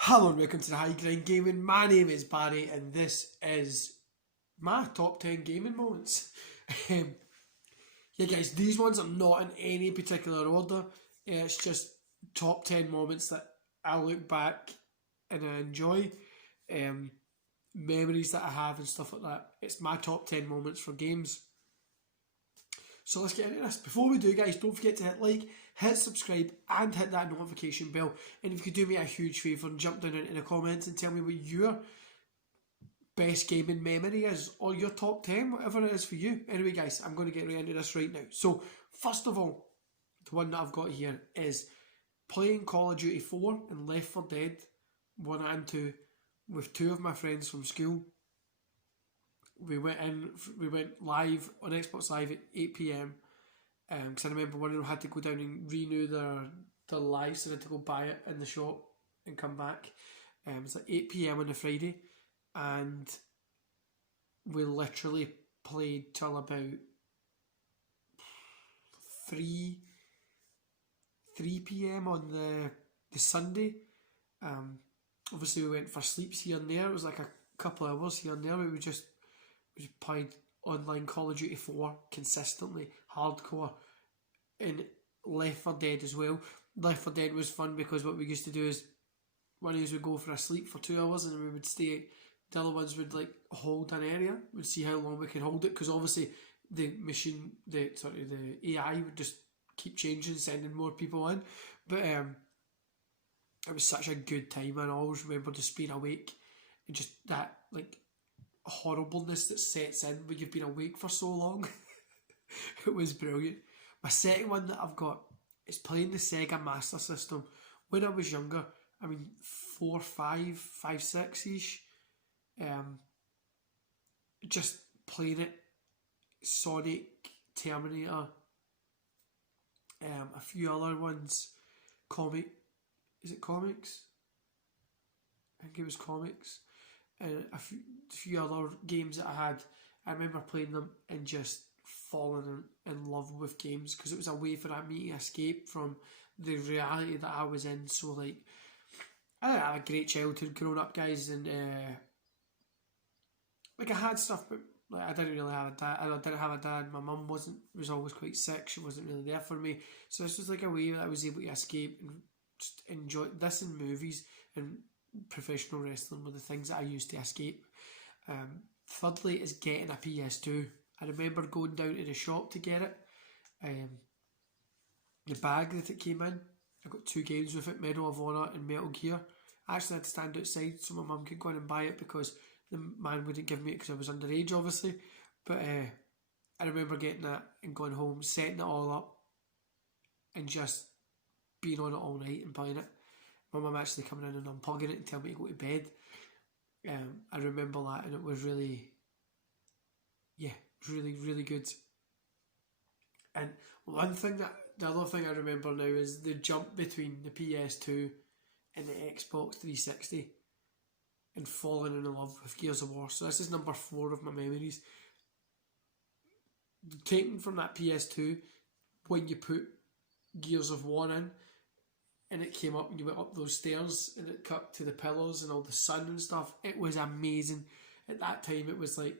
Hello and welcome to the High Grind Gaming. My name is Barry and this is my top 10 gaming moments. Um, yeah guys, these ones are not in any particular order. It's just top 10 moments that I look back and I enjoy. Um, Memories that I have and stuff like that. It's my top 10 moments for games. So let's get into this. Before we do, guys, don't forget to hit like, hit subscribe, and hit that notification bell. And if you could do me a huge favour and jump down into the comments and tell me what your best gaming memory is, or your top 10, whatever it is for you. Anyway, guys, I'm going to get right into this right now. So, first of all, the one that I've got here is playing Call of Duty 4 and Left 4 Dead 1 and 2 with two of my friends from school. We went live on Xbox Live at 8 p.m. Because I remember one of them had to go down and renew their live, so they had to go buy it in the shop and come back. It's like 8 p.m. on a Friday, and we literally played till about 3 p.m. on the Sunday. Obviously we went for sleeps here and there. It was like a couple of hours here and there. We just played online Call of Duty 4 consistently, hardcore, and Left 4 Dead as well. Left 4 Dead was fun because what we used to do is one of us would go for a sleep for 2 hours and then we would stay. The other ones would like hold an area. We'd see how long we can hold it because obviously the AI would just keep changing, sending more people in. But it was such a good time, and I always remember just being awake and just that like horribleness that sets in when you've been awake for so long. It was brilliant. My second one that I've got is playing the Sega Master System. When I was younger, I mean 4, 5, 5, 6-ish, just playing it, Sonic, Terminator, a few other ones, is it comics? I think it was comics. And a few other games that I had. I remember playing them and just falling in love with games because it was a way for me to escape from the reality that I was in. So like, I had a great childhood growing up, guys, and like I had stuff, but like I didn't really have a dad. I didn't have a dad. My mum was always quite sick. She wasn't really there for me. So this was like a way that I was able to escape and just enjoy this in movies and professional wrestling were the things that I used to escape. Thirdly is getting a PS2. I remember going down to the shop to get it. The bag that it came in, I got 2 games with it, Medal of Honor and Metal Gear. I actually had to stand outside so my mum could go in and buy it because the man wouldn't give me it because I was underage, obviously. But I remember getting that and going home, setting it all up, and just being on it all night and playing it. My mum actually coming in and unplugging it and telling me to go to bed. I remember that, and it was really, really good. And the other thing I remember now is the jump between the PS2 and the Xbox 360 and falling in love with Gears of War. So this is number 4 of my memories. Taken from that PS2, when you put Gears of War in, and it came up and you went up those stairs and it cut to the pillars and all the sun and stuff. It was amazing. At that time it was like,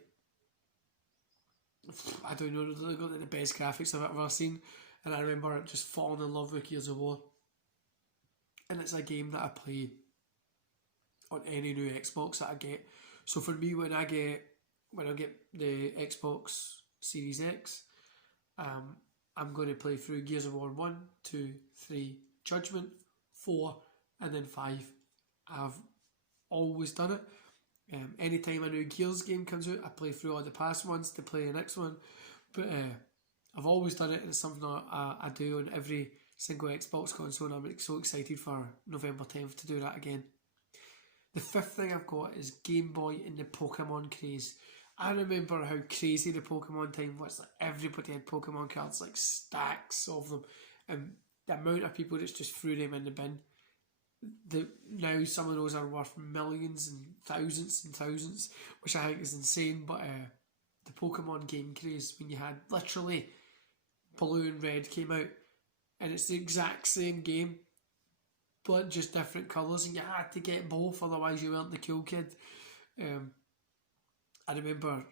I don't know, they got the best graphics I've ever seen, and I remember just falling in love with Gears of War. And it's a game that I play on any new Xbox that I get. So for me, when I get the Xbox Series X, I'm going to play through Gears of War 1, 2, 3, Judgment, 4, and then 5. I've always done it. Anytime a new Gears game comes out, I play through all the past ones to play the next one. But I've always done it, and it's something that I do on every single Xbox console, and I'm so excited for November 10th to do that again. The 5th thing I've got is Game Boy and the Pokemon craze. I remember how crazy the Pokemon time was. Like everybody had Pokemon cards, like stacks of them, and the amount of people that just threw them in the bin. Now some of those are worth millions and thousands, which I think is insane. But the Pokemon game craze, when you had literally Blue and Red came out, and it's the exact same game, but just different colours, and you had to get both, otherwise you weren't the cool kid. I remember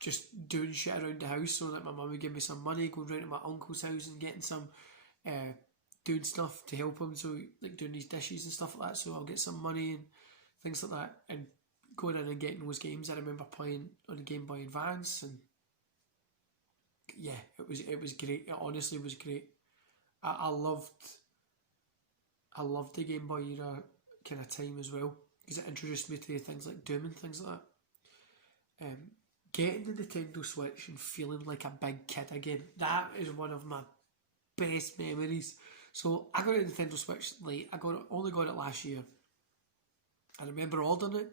just doing shit around the house, so that my mum would give me some money, going round to my uncle's house and getting some, doing stuff to help him, so like doing these dishes and stuff like that, so I'll get some money and things like that, and going in and getting those games. I remember playing on the Game Boy Advance, and yeah, it was great. It honestly was great. I loved the Game Boy era kind of time as well, because it introduced me to things like Doom and things like that. Getting the Nintendo Switch and feeling like a big kid again, that is one of my best memories. So I got a Nintendo Switch late. Only got it last year. I remember ordering it,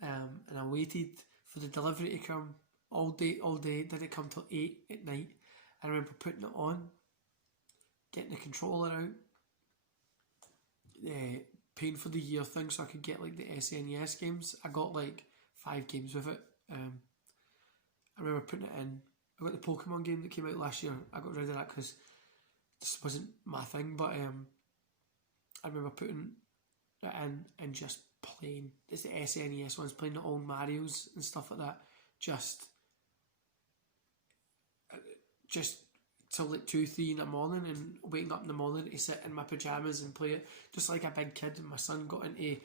and I waited for the delivery to come all day. Didn't come till 8 at night. I remember putting it on, getting the controller out, paying for the year thing so I could get like the SNES games. I got like 5 games with it. I remember putting it in. I got the Pokemon game that came out last year. I got rid of that because this wasn't my thing. But I remember putting it in and just playing. It's the SNES ones, playing the old Marios and stuff like that. Just till like 2, 3 in the morning, and waking up in the morning to sit in my pajamas and play it just like a big kid. And my son got into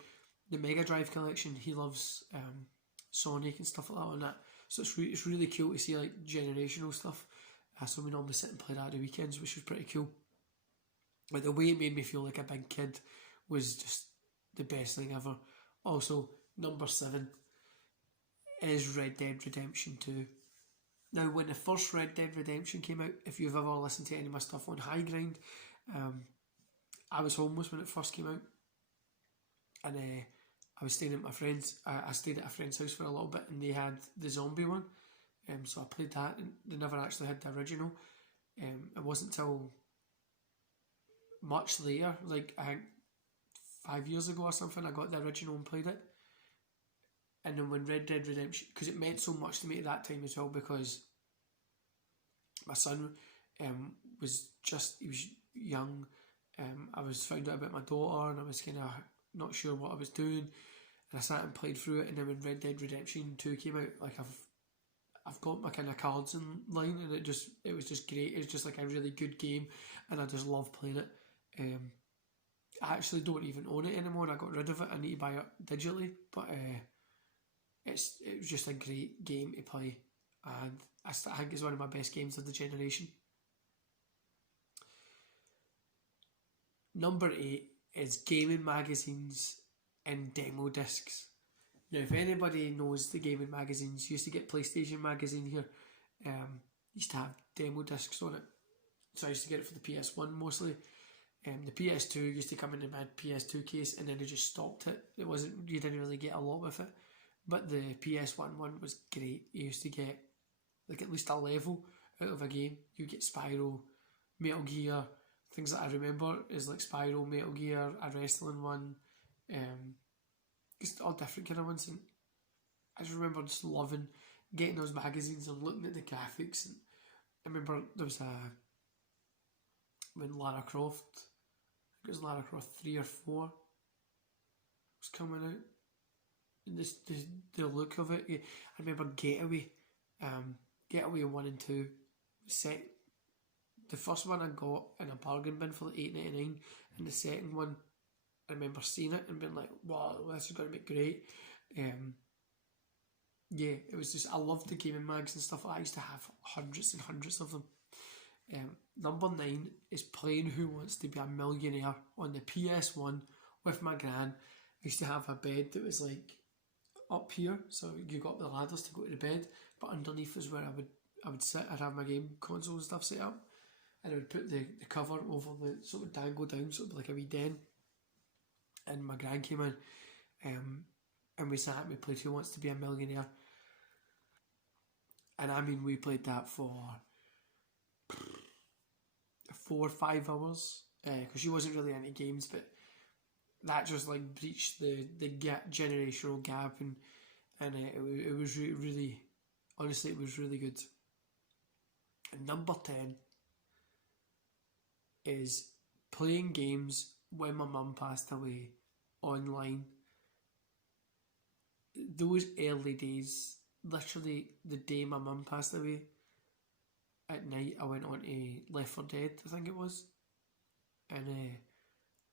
the Mega Drive collection. He loves Sonic and stuff like that on that. So it's really cool to see like generational stuff. So we normally sit and play that at the weekends, which was pretty cool. Like the way it made me feel like a big kid was just the best thing ever. Also, number 7 is Red Dead Redemption 2. Now, when the first Red Dead Redemption came out, if you've ever listened to any of my stuff on High Grind, I was homeless when it first came out, and I was staying at my friend's. I stayed at a friend's house for a little bit, and they had the zombie one, so I played that, and they never actually had the original. It wasn't till much later, like I think 5 years ago or something, I got the original and played it. And then when Red Dead Redemption, because it meant so much to me at that time as well, because my son he was young. I was found out about my daughter, and I was kind of not sure what I was doing, and I sat and played through it. And then when Red Dead Redemption 2 came out, like I've got my kind of cards in line, and it was just great. It's just like a really good game, and I just love playing it. I actually don't even own it anymore. I got rid of it. I need to buy it digitally, but it was just a great game to play, and I think it's one of my best games of the generation. Number 8 is gaming magazines and demo discs. Now, if anybody knows the gaming magazines, you used to get PlayStation magazine here. Used to have demo discs on it, so I used to get it for the PS1 mostly. The PS2 used to come in my PS2 case, and then they just stopped it. You didn't really get a lot with it. But the PS1 one was great. You used to get like at least a level out of a game. You get Spyro, Metal Gear, things that I remember is like Spyro, Metal Gear, a wrestling one, just all different kind of ones. And I just remember just loving getting those magazines and looking at the graphics. And I remember there was when Lara Croft, I think it was Lara Croft 3 or 4 was coming out. The look of it, I remember Getaway 1 and 2 set. The first one I got in a bargain bin for like $8.99, and the second one I remember seeing it and being like, wow, this is going to be great. It was just, I loved the gaming mags and stuff. I used to have hundreds and hundreds of them. Number 9 is playing Who Wants to Be a Millionaire on the PS1 with my gran. I used to have a bed that was like up here, so you got the ladders to go to the bed, but underneath is where I would sit. I'd have my game console and stuff set up, and I would put the cover over so it would dangle down, so it would be like a wee den. And my gran came in, and we sat and we played Who Wants to Be a Millionaire. And I mean, we played that for 4 or 5 hours, because she wasn't really into games, but that just like breached the generational gap, and it was really, honestly, it was really good. And number 10 is playing games when my mum passed away online, those early days, literally the day my mum passed away, at night I went on to Left 4 Dead, I think it was, and a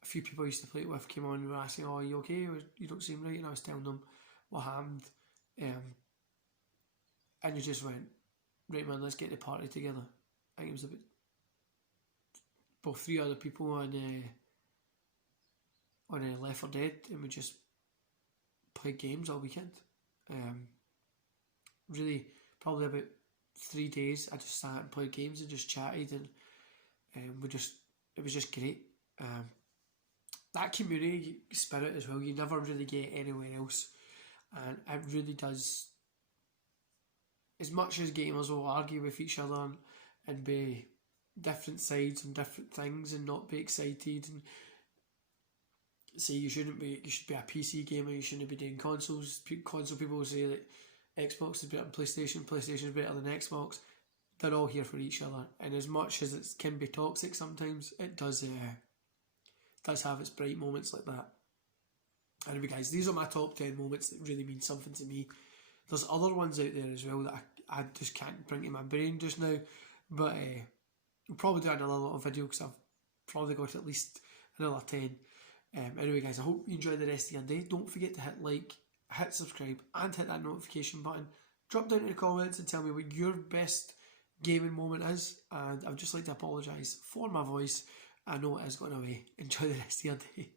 few people I used to play it with came on and were asking, "Oh, are you okay? You don't seem right," and I was telling them what happened, and you just went, "Right, man, let's get the party together." I think it was about 3 other people on Left 4 Dead, and we just played games all weekend. Really, probably about 3 days, I just sat and played games and just chatted, and it was just great. That community spirit as well, you never really get anywhere else, and it really does. As much as gamers will argue with each other and be different sides and different things and not be excited and say you should be a PC gamer, you shouldn't be doing consoles. Console people will say that Xbox is better than PlayStation, PlayStation is better than Xbox. They're all here for each other, and as much as it can be toxic sometimes, it does have its bright moments like that. Anyway, guys, these are my top 10 moments that really mean something to me. There's other ones out there as well that I just can't bring to my brain just now, but I'll probably do another little video because I've probably got at least another 10. Anyway, guys, I hope you enjoy the rest of your day. Don't forget to hit like, hit subscribe, and hit that notification button. Drop down in the comments and tell me what your best gaming moment is, and I'd just like to apologise for my voice. I know it has gone away. Enjoy the rest of your day.